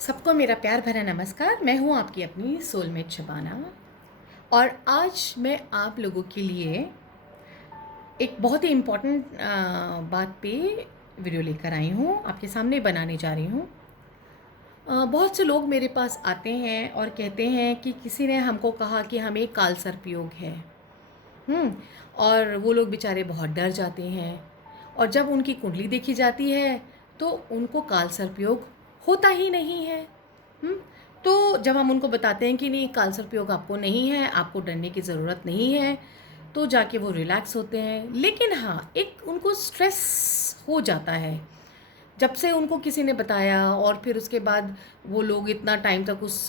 सबको मेरा प्यार भरा नमस्कार। मैं हूँ आपकी अपनी सोलमेट शबाना और आज मैं आप लोगों के लिए एक बहुत ही इम्पोर्टेंट बात पे वीडियो लेकर आई हूँ, आपके सामने बनाने जा रही हूँ। बहुत से लोग मेरे पास आते हैं और कहते हैं कि किसी ने हमको कहा कि हमें काल सर्पयोग है। और वो लोग बेचारे बहुत डर जाते हैं और जब उनकी कुंडली देखी जाती है तो उनको काल सर्पयोग होता ही नहीं है। तो जब हम उनको बताते हैं कि नहीं, काल सर्पयोग आपको नहीं है, आपको डरने की ज़रूरत नहीं है, तो जाके वो रिलैक्स होते हैं। लेकिन हाँ, एक उनको स्ट्रेस हो जाता है जब से उनको किसी ने बताया, और फिर उसके बाद वो लोग इतना टाइम तक उस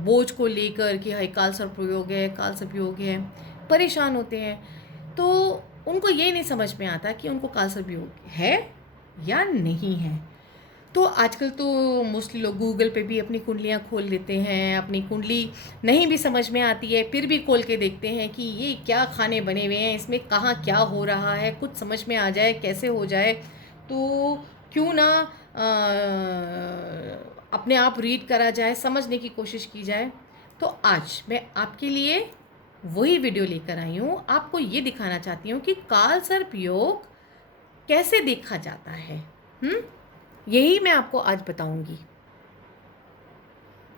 बोझ को लेकर कि हाय काल सर्पयोग है, काल सर्पयोग है, परेशान होते हैं। तो उनको ये नहीं समझ में आता कि उनको काल सर्पयोग है या नहीं है। तो आजकल तो मोस्टली लोग गूगल पे भी अपनी कुंडलियाँ खोल लेते हैं। अपनी कुंडली नहीं भी समझ में आती है फिर भी खोल के देखते हैं कि ये क्या खाने बने हुए हैं, इसमें कहाँ क्या हो रहा है, कुछ समझ में आ जाए, कैसे हो जाए। तो क्यों ना अपने आप रीड करा जाए, समझने की कोशिश की जाए। तो आज मैं आपके लिए वही वीडियो लेकर आई हूँ। आपको ये दिखाना चाहती हूँ कि काल सर्प योग कैसे देखा जाता है। यही मैं आपको आज बताऊंगी।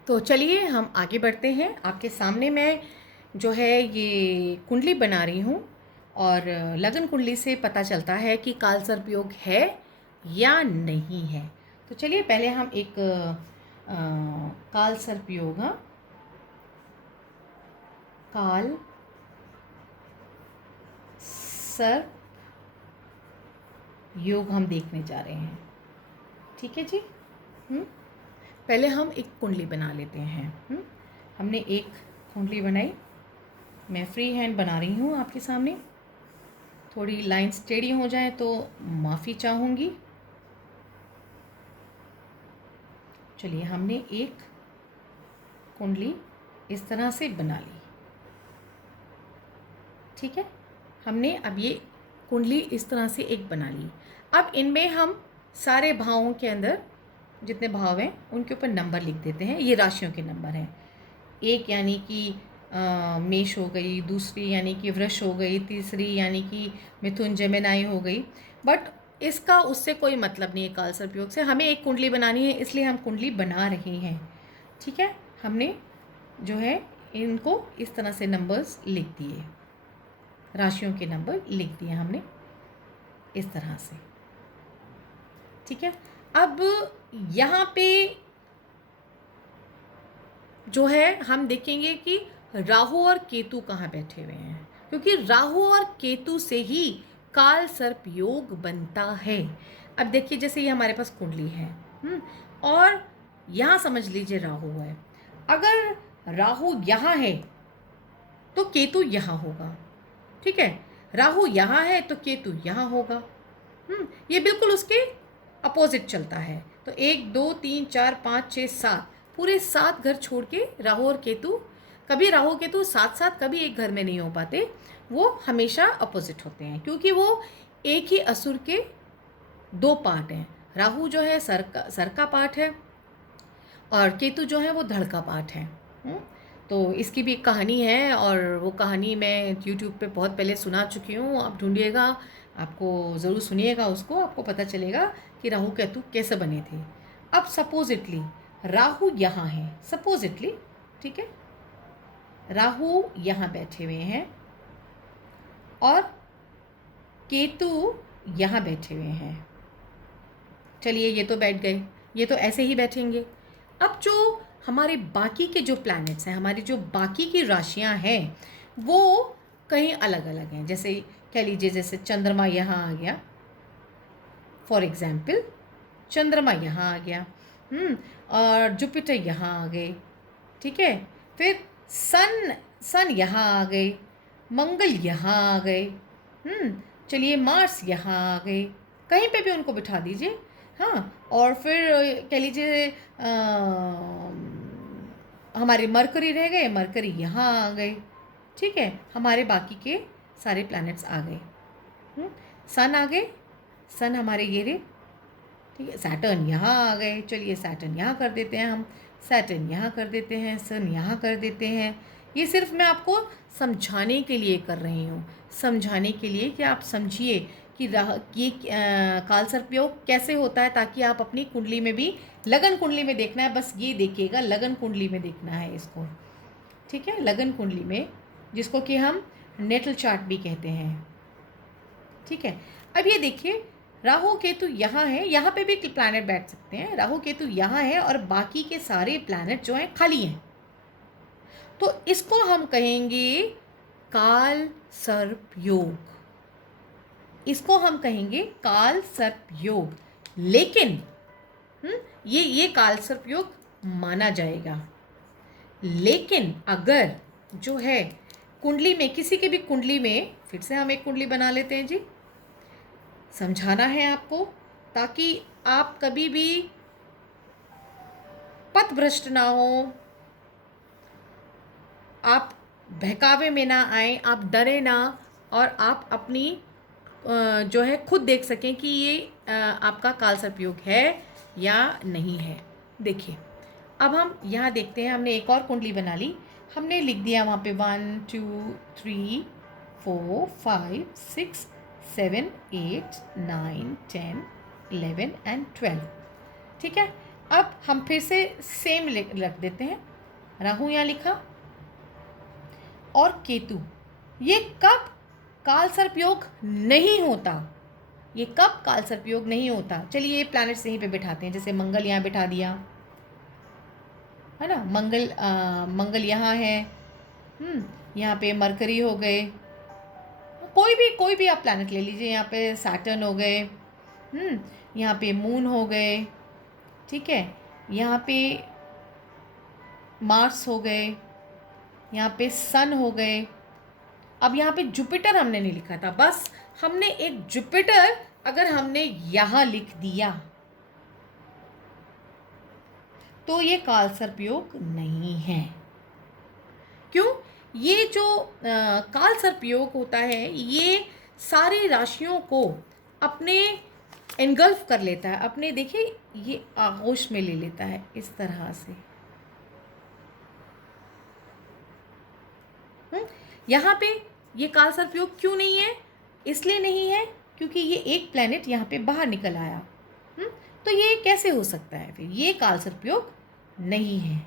तो चलिए हम आगे बढ़ते हैं। आपके सामने मैं जो है ये कुंडली बना रही हूँ और लगन कुंडली से पता चलता है कि काल सर्प योग है या नहीं है। तो चलिए पहले हम एक काल सर्प योग, काल सर्प योग हम देखने जा रहे हैं। ठीक है जी। पहले हम एक कुंडली बना लेते हैं। हमने एक कुंडली बनाई। मैं फ्री हैंड बना रही हूँ आपके सामने। थोड़ी लाइंस टेढ़ी हो जाए तो माफ़ी चाहूँगी। चलिए, हमने एक कुंडली इस तरह से बना ली। ठीक है, हमने अब ये कुंडली इस तरह से एक बना ली। अब इनमें हम सारे भावों के अंदर जितने भाव हैं उनके ऊपर नंबर लिख देते हैं। ये राशियों के नंबर हैं। एक यानी कि मेष हो गई, दूसरी यानी कि वृष हो गई, तीसरी यानी कि मिथुन जेमिनाई हो गई। बट इसका उससे कोई मतलब नहीं है काल सर्प योग से। हमें एक कुंडली बनानी है, इसलिए हम कुंडली बना रहे हैं। ठीक है, हमने जो है इनको इस तरह से नंबर्स लिख दिए, राशियों के नंबर लिख दिए हमने इस तरह से। ठीक है, अब यहाँ पे जो है हम देखेंगे कि राहु और केतु कहाँ बैठे हुए हैं, क्योंकि राहु और केतु से ही काल सर्प योग बनता है। अब देखिए, जैसे ये हमारे पास कुंडली है और यहाँ समझ लीजिए राहु है। अगर राहु यहाँ है तो केतु यहाँ होगा। ठीक है, राहु यहाँ है तो केतु यहाँ होगा। ये बिल्कुल उसके अपोजिट चलता है। तो 1 2 3 4 5 6 7 पूरे 7 घर छोड़ के राहु और केतु, कभी राहु केतु साथ साथ कभी एक घर में नहीं हो पाते। वो हमेशा अपोजिट होते हैं, क्योंकि वो एक ही असुर के 2 पार्ट हैं। राहु जो है सर का पार्ट है और केतु जो है वो धड़ का पार्ट है। तो इसकी भी एक कहानी है और वो कहानी मैं यूट्यूब पे बहुत पहले सुना चुकी हूँ। आप ढूंढिएगा, आपको ज़रूर सुनिएगा उसको, आपको पता चलेगा कि राहु केतु कैसे बने थे। अब सपोजिटली राहु यहाँ है, सपोजिटली, ठीक है, राहु यहाँ बैठे हुए हैं और केतु यहाँ बैठे हुए हैं। चलिए, ये तो बैठ गए, ये तो ऐसे ही बैठेंगे। अब जो हमारे बाकी के जो प्लैनेट्स हैं, हमारी जो बाकी की राशियां हैं, वो कहीं अलग अलग हैं। जैसे कह लीजिए, जैसे चंद्रमा यहाँ आ गया, फॉर एग्जाम्पल चंद्रमा यहाँ आ गया। और जुपिटर यहाँ आ गए। ठीक है, फिर सन यहाँ आ गए, मंगल यहाँ आ गए। चलिए, मार्स यहाँ आ गए, कहीं पे भी उनको बिठा दीजिए। हाँ, और फिर कह लीजिए हमारे मरकरी रह गए, मरकरी यहाँ आ गए। ठीक है, हमारे बाकी के सारे प्लैनेट्स आ गए। सन आ गए, सन हमारे ये रहे। ठीक है, सैटर्न यहाँ आ गए, चलिए सैटर्न यहाँ कर देते हैं, हम सैटर्न यहाँ कर देते हैं, सन यहाँ कर देते हैं। ये सिर्फ मैं आपको समझाने के लिए कर रही हूँ, समझाने के लिए कि आप समझिए कि ये काल सर्प योग कैसे होता है, ताकि आप अपनी कुंडली में भी, लगन कुंडली में देखना है, बस ये देखिएगा, लगन कुंडली में देखना है इसको, ठीक है, लगन कुंडली में, जिसको कि हम नेटल चार्ट भी कहते हैं, ठीक है। अब ये देखिए, राहु केतु यहाँ है, यहाँ पे भी प्लैनेट बैठ सकते हैं, राहु केतु यहाँ है और बाकी के सारे प्लैनेट जो हैं खाली हैं, तो इसको हम कहेंगे काल सर्प योग, इसको हम कहेंगे काल सर्प योग। लेकिन ये काल सर्प योग माना जाएगा, लेकिन अगर जो है कुंडली में, किसी के भी कुंडली में, फिर से हम एक कुंडली बना लेते हैं जी, समझाना है आपको, ताकि आप कभी भी पथभ्रष्ट ना हो, आप बहकावे में ना आए, आप डरे ना, और आप अपनी जो है खुद देख सकें कि ये आपका काल सर्प योग है या नहीं है। देखिए, अब हम यहाँ देखते हैं, हमने एक और कुंडली बना ली, हमने लिख दिया वहाँ पे 1 2 3 4 5 6 7 8 9 10 11 एंड 12, ठीक है। अब हम फिर से सेम रख देते हैं, राहु यहाँ लिखा और केतु। ये कब काल सर्प योग नहीं होता, ये कब काल सर्प योग नहीं होता, चलिए ये प्लैनेट्स यहीं पे बिठाते हैं, जैसे मंगल यहाँ बिठा दिया है ना, मंगल यहाँ है, यहाँ पे मरकरी हो गए, कोई भी आप प्लैनेट ले लीजिए, यहाँ पे सैटर्न हो गए, यहाँ पे मून हो गए, ठीक है, यहाँ पे मार्स हो गए, यहाँ पे सन हो गए। अब यहाँ पे जुपिटर हमने नहीं लिखा था, बस हमने एक जुपिटर अगर हमने यहाँ लिख दिया तो ये काल सर्प योग नहीं है। क्यों? ये जो काल सर्प योग होता है, ये सारी राशियों को अपने एनगल्फ कर लेता है, अपने, देखिए ये आगोश में ले लेता है इस तरह से। यहाँ पे ये काल सर्प योग क्यों नहीं है? इसलिए नहीं है क्योंकि ये एक प्लैनेट यहाँ पे बाहर निकल आया। तो ये कैसे हो सकता है? फिर ये काल सर्प योग नहीं है।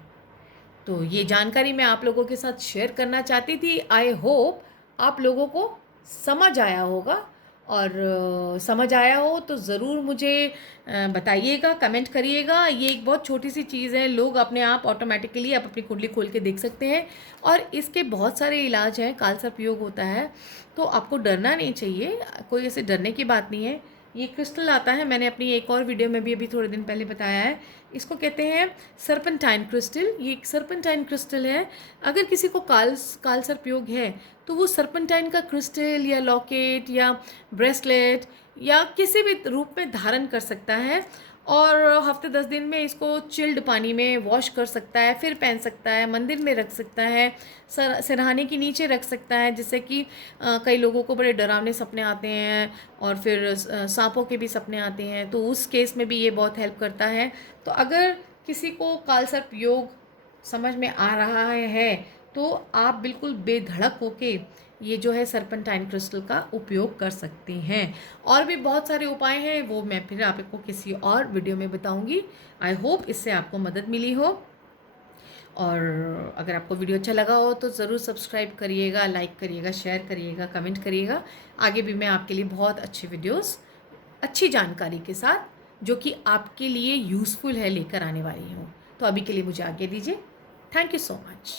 तो ये जानकारी मैं आप लोगों के साथ शेयर करना चाहती थी। आई होप आप लोगों को समझ आया होगा, और समझ आया हो तो ज़रूर मुझे बताइएगा, कमेंट करिएगा। ये एक बहुत छोटी सी चीज़ है, लोग अपने आप ऑटोमेटिकली आप अपनी कुंडली खोल के देख सकते हैं, और इसके बहुत सारे इलाज हैं। काल सर्प योग होता है तो आपको डरना नहीं चाहिए, कोई ऐसे डरने की बात नहीं है। ये क्रिस्टल आता है, मैंने अपनी एक और वीडियो में भी अभी थोड़े दिन पहले बताया है, इसको कहते हैं सर्पेंटाइन क्रिस्टल। ये एक सर्पेंटाइन क्रिस्टल है। अगर किसी को काल सर्प योग है तो वो सर्पेंटाइन का क्रिस्टल या लॉकेट या ब्रेसलेट या किसी भी रूप में धारण कर सकता है, और हफ्ते 10 दिन में इसको चिल्ड पानी में वॉश कर सकता है, फिर पहन सकता है, मंदिर में रख सकता है, सिरहाने के नीचे रख सकता है, जिससे कि कई लोगों को बड़े डरावने सपने आते हैं और फिर सांपों के भी सपने आते हैं, तो उस केस में भी ये बहुत हेल्प करता है। तो अगर किसी को काल सर्प योग समझ में आ रहा है तो आप बिल्कुल बेधड़क होके ये जो है सर्पेंटाइन क्रिस्टल का उपयोग कर सकते हैं। और भी बहुत सारे उपाय हैं, वो मैं फिर आपको किसी और वीडियो में बताऊंगी। आई होप इससे आपको मदद मिली हो, और अगर आपको वीडियो अच्छा लगा हो तो ज़रूर सब्सक्राइब करिएगा, लाइक करिएगा, शेयर करिएगा, कमेंट करिएगा। आगे भी मैं आपके लिए बहुत अच्छे वीडियोस, अच्छी जानकारी के साथ, जो कि आपके लिए यूज़फुल है, लेकर आने वाली हूँ। तो अभी के लिए मुझे आज्ञा दीजिए। Thank you so much.